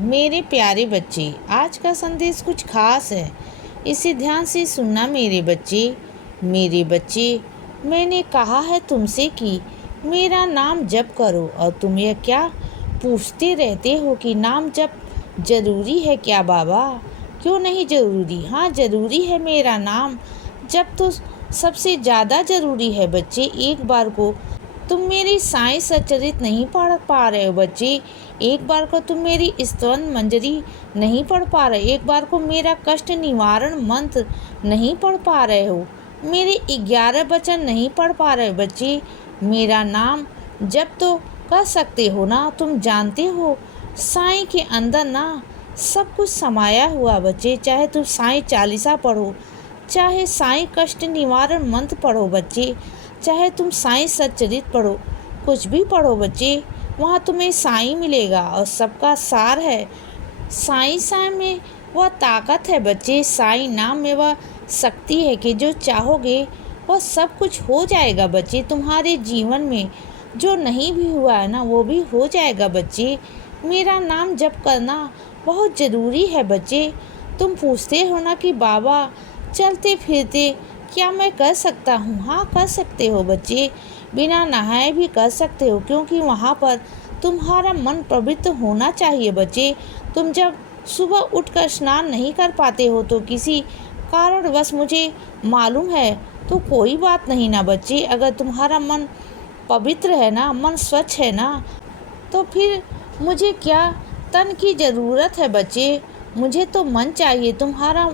मेरे प्यारे बच्चे, आज का संदेश कुछ खास है। इसे ध्यान से सुनना मेरे बच्चे। मेरे बच्चे, मैंने कहा है तुमसे कि मेरा नाम जप करो, और तुम यह क्या पूछते रहते हो कि नाम जप जरूरी है क्या बाबा? क्यों नहीं जरूरी? हाँ, जरूरी है। मेरा नाम जप तो सबसे ज़्यादा ज़रूरी है बच्चे। एक बार को तुम मेरी साईं सच्चरित नहीं पढ़ पा रहे हो बच्चे। एक बार को तुम मेरी स्तवन मंजरी नहीं पढ़ पा रहे, एक बार को मेरा कष्ट निवारण मंत्र नहीं पढ़ पा रहे हो, मेरे 11 वचन नहीं पढ़ पा रहे बच्चे। मेरा नाम जब तो कर सकते हो ना? तुम जानते हो साईं के अंदर ना सब कुछ समाया हुआ बच्चे। चाहे तुम साईं चालीसा पढ़ो, चाहे साईं कष्ट निवारण मंत्र पढ़ो बच्चे, चाहे तुम साईं सच्चरित पढ़ो, कुछ भी पढ़ो बच्चे, वहाँ तुम्हें साईं मिलेगा। और सबका सार है साईं में वह ताकत है बच्चे। साईं नाम में वह शक्ति है कि जो चाहोगे वह सब कुछ हो जाएगा बच्चे। तुम्हारे जीवन में जो नहीं भी हुआ है ना, वो भी हो जाएगा बच्चे। मेरा नाम जप करना बहुत ज़रूरी है बच्चे। तुम पूछते हो ना कि बाबा चलते फिरते क्या मैं कर सकता हूँ? हाँ, कर सकते हो बच्चे। बिना नहाए भी कर सकते हो, क्योंकि वहाँ पर तुम्हारा मन पवित्र होना चाहिए बच्चे। तुम जब सुबह उठकर स्नान नहीं कर पाते हो तो किसी कारणवश मुझे मालूम है, तो कोई बात नहीं ना बच्चे। अगर तुम्हारा मन पवित्र है ना, मन स्वच्छ है ना, तो फिर मुझे क्या तन की ज़रूरत है बच्चे। मुझे तो मन चाहिए, तुम्हारा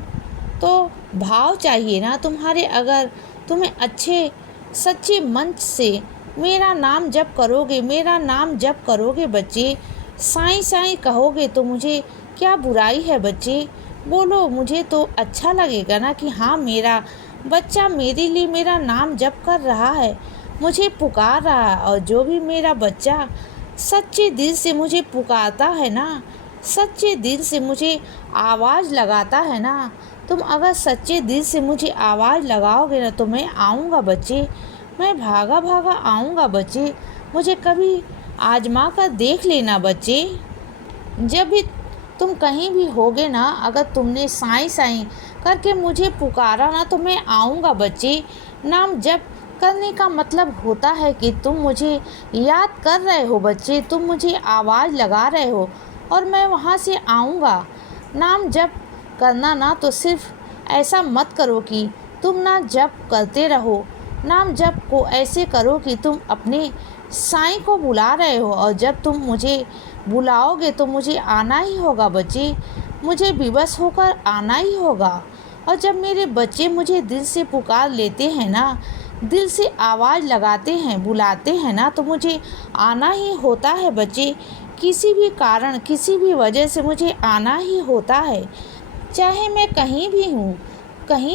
तो भाव चाहिए ना। अगर तुम्हें अच्छे सच्चे मन से मेरा नाम जप करोगे, मेरा नाम जप करोगे बच्चे, साईं साईं कहोगे, तो मुझे क्या बुराई है बच्चे? बोलो, मुझे तो अच्छा लगेगा ना कि हाँ, मेरा बच्चा मेरे लिए मेरा नाम जप कर रहा है, मुझे पुकार रहा है। और जो भी मेरा बच्चा सच्चे दिल से मुझे पुकारता है ना, सच्चे दिल से मुझे आवाज़ लगाता है ना, तुम अगर सच्चे दिल से मुझे आवाज़ लगाओगे ना, तो मैं आऊँगा बच्चे, मैं भागा भागा आऊँगा बच्चे। मुझे कभी आजमा कर देख लेना बच्चे। जब भी तुम कहीं भी होगे ना, अगर तुमने साईं साईं करके मुझे पुकारा ना, तो मैं आऊँगा बच्चे। नाम जप करने का मतलब होता है कि तुम मुझे याद कर रहे हो बच्चे, तुम मुझे आवाज़ लगा रहे हो और मैं वहाँ से आऊँगा। नाम जप करना ना तो सिर्फ ऐसा मत करो कि तुम ना जप करते रहो। नाम जप को ऐसे करो कि तुम अपने साईं को बुला रहे हो, और जब तुम मुझे बुलाओगे तो मुझे आना ही होगा बच्चे, मुझे विवश होकर आना ही होगा। और जब मेरे बच्चे मुझे दिल से पुकार लेते हैं ना, दिल से आवाज़ लगाते हैं, बुलाते हैं ना, तो मुझे आना ही होता है बच्चे। किसी भी कारण, किसी भी वजह से मुझे आना ही होता है, चाहे मैं कहीं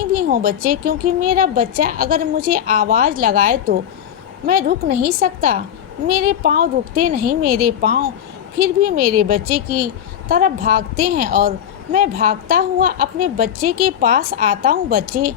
भी हूँ बच्चे, क्योंकि मेरा बच्चा अगर मुझे आवाज़ लगाए तो मैं रुक नहीं सकता। मेरे पाँव रुकते नहीं, मेरे पाँव फिर भी मेरे बच्चे की तरफ भागते हैं, और मैं भागता हुआ अपने बच्चे के पास आता हूँ बच्चे,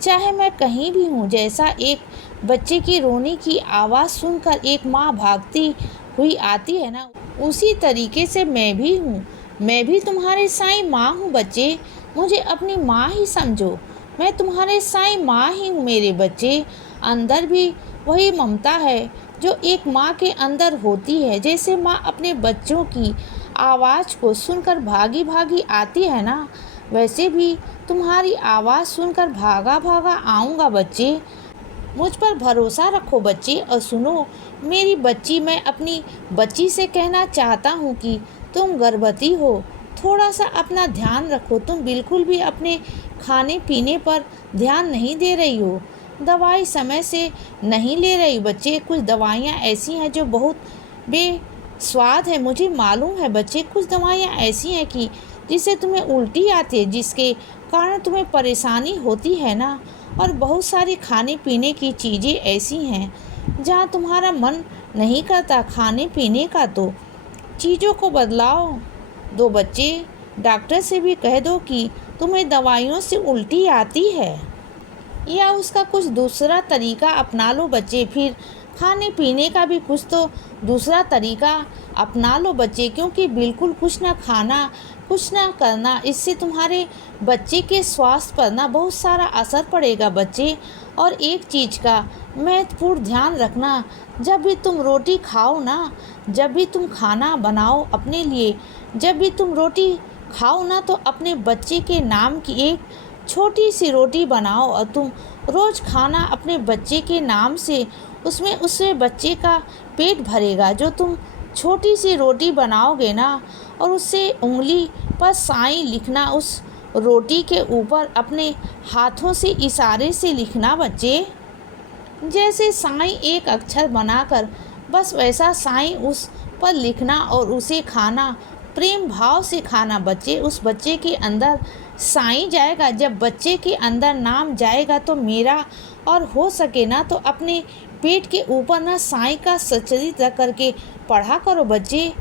चाहे मैं कहीं भी हूँ। जैसा एक बच्चे की रोने की आवाज़ सुनकर एक माँ भागती हुई आती है ना, उसी तरीके से मैं भी हूँ। मैं भी तुम्हारे साईं माँ हूँ बच्चे, मुझे अपनी माँ ही समझो। मैं तुम्हारे साईं माँ ही हूँ मेरे बच्चे। अंदर भी वही ममता है जो एक माँ के अंदर होती है। जैसे माँ अपने बच्चों की आवाज़ को सुनकर भागी भागी आती है ना, वैसे भी तुम्हारी आवाज़ सुनकर भागा भागा आऊँगा बच्चे। मुझ पर भरोसा रखो बच्चे। और सुनो मेरी बच्ची, मैं अपनी बच्ची से कहना चाहता हूँ कि तुम गर्भवती हो, थोड़ा सा अपना ध्यान रखो। तुम बिल्कुल भी अपने खाने पीने पर ध्यान नहीं दे रही हो, दवाई समय से नहीं ले रही बच्चे। कुछ दवाइयाँ ऐसी हैं जो बहुत बेस्वाद है, मुझे मालूम है बच्चे। कुछ दवाइयाँ ऐसी हैं कि जिससे तुम्हें उल्टी आती है, जिसके कारण तुम्हें परेशानी होती है ना। और बहुत सारी खाने पीने की चीज़ें ऐसी हैं जहाँ तुम्हारा मन नहीं करता खाने पीने का, तो चीज़ों को बदलाव दो बच्चे। डॉक्टर से भी कह दो कि तुम्हें दवाइयों से उल्टी आती है, या उसका कुछ दूसरा तरीका अपना लो बच्चे। फिर खाने पीने का भी कुछ तो दूसरा तरीका अपना लो बच्चे, क्योंकि बिल्कुल कुछ ना खाना कुछ ना करना, इससे तुम्हारे बच्चे के स्वास्थ्य पर ना बहुत सारा असर पड़ेगा बच्चे। और एक चीज़ का महत्वपूर्ण ध्यान रखना, जब भी तुम रोटी खाओ ना, जब भी तुम खाना बनाओ अपने लिए, जब भी तुम रोटी खाओ ना, तो अपने बच्चे के नाम की एक छोटी सी रोटी बनाओ और तुम रोज़ खाना अपने बच्चे के नाम से, उसमें उससे बच्चे का पेट भरेगा। जो तुम छोटी सी रोटी बनाओगे ना, और उससे उंगली पर साईं लिखना, उस रोटी के ऊपर अपने हाथों से इशारे से लिखना बच्चे। जैसे साईं एक अक्षर बनाकर, बस वैसा साईं उस पर लिखना और उसे खाना, प्रेम भाव से खाना बच्चे। उस बच्चे के अंदर साईं जाएगा, जब बच्चे के अंदर नाम जाएगा तो मेरा, और हो सके ना तो अपने पेट के ऊपर ना साईं का सच्चित रख करके पढ़ा करो बच्चे।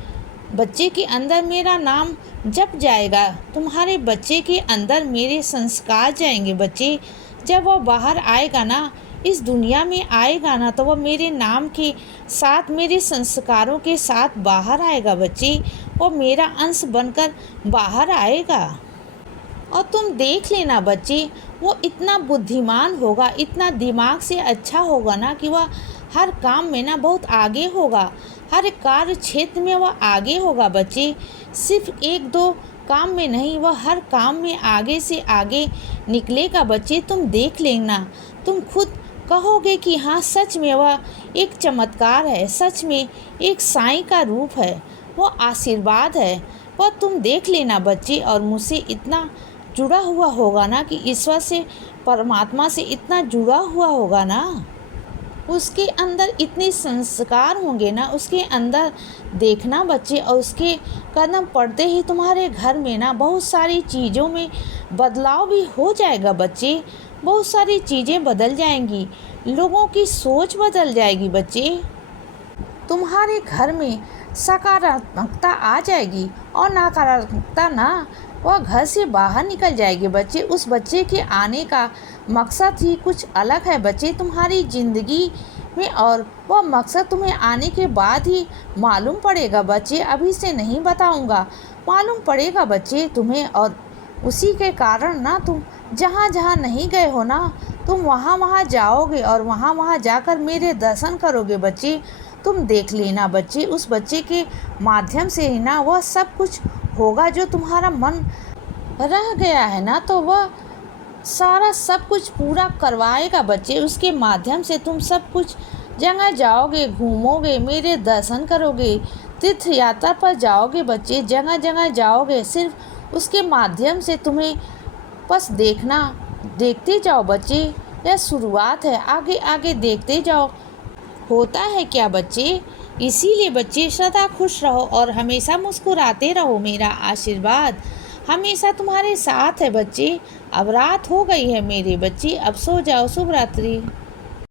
बच्चे के अंदर मेरा नाम जप जाएगा, तुम्हारे बच्चे के अंदर मेरे संस्कार जाएंगे बच्चे। जब वह बाहर आएगा ना, इस दुनिया में आएगा ना, तो वह मेरे नाम के साथ, मेरे संस्कारों के साथ बाहर आएगा बच्चे। वो मेरा अंश बनकर बाहर आएगा। और तुम देख लेना बच्चे, वो इतना बुद्धिमान होगा, इतना दिमाग से अच्छा होगा ना कि वह हर काम में ना बहुत आगे होगा, हर कार्य क्षेत्र में वह आगे होगा बच्चे। सिर्फ एक दो काम में नहीं, वह हर काम में आगे से आगे निकलेगा बच्चे। तुम देख लेना, तुम खुद कहोगे कि हाँ सच में वह एक चमत्कार है, सच में एक साईं का रूप है, वो आशीर्वाद है। वह तुम देख लेना बच्चे। और मुझसे इतना जुड़ा हुआ होगा ना, कि ईश्वर से, परमात्मा से इतना जुड़ा हुआ होगा ना, उसके अंदर इतने संस्कार होंगे ना, उसके अंदर देखना बच्चे। और उसके कदम पड़ते ही तुम्हारे घर में ना बहुत सारी चीज़ों में बदलाव भी हो जाएगा बच्चे। बहुत सारी चीज़ें बदल जाएंगी, लोगों की सोच बदल जाएगी बच्चे। तुम्हारे घर में सकारात्मकता आ जाएगी, और नकारात्मकता ना वह घर से बाहर निकल जाएगी बच्चे। उस बच्चे के आने का मकसद ही कुछ अलग है बच्चे तुम्हारी ज़िंदगी में, और वह मकसद तुम्हें आने के बाद ही मालूम पड़ेगा बच्चे, अभी से नहीं बताऊंगा, मालूम पड़ेगा बच्चे तुम्हें। और उसी के कारण ना तुम जहाँ जहाँ नहीं गए हो ना, तुम वहाँ वहाँ जाओगे, और वहाँ वहाँ जाकर मेरे दर्शन करोगे बच्चे। तुम देख लेना बच्चे, उस बच्चे के माध्यम से ही ना वह सब कुछ होगा जो तुम्हारा मन रह गया है ना, तो वह सारा सब कुछ पूरा करवाएगा बच्चे। उसके माध्यम से तुम सब कुछ जगह जाओगे, घूमोगे, मेरे दर्शन करोगे, तीर्थ यात्रा पर जाओगे बच्चे, जगह जगह जाओगे। सिर्फ उसके माध्यम से तुम्हें बस देखना, देखते जाओ बच्चे, यह शुरुआत है, आगे आगे देखते जाओ होता है क्या बच्चे। इसीलिए बच्चे सदा खुश रहो और हमेशा मुस्कुराते रहो, मेरा आशीर्वाद हमेशा तुम्हारे साथ है बच्चे। अब रात हो गई है मेरे बच्चे, अब सो जाओ, शुभ रात्रि।